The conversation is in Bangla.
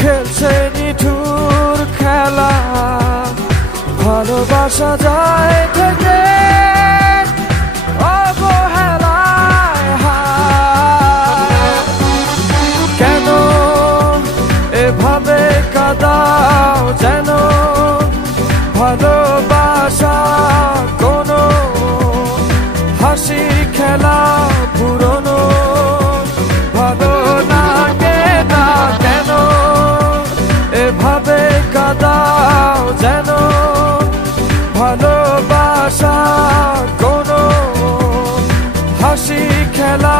খেলছে নিঠুর খেলা, ভালোবাসা যায় থেকে অবহেলায়। কেন এভাবে কাঁদাও যেন ভালোবাসা কোনো হাসি খেলা পুরনো ভালো লাগে না। কেন এভাবে কাঁদাও যেন ভালোবাসা কোনো হাসি খেলা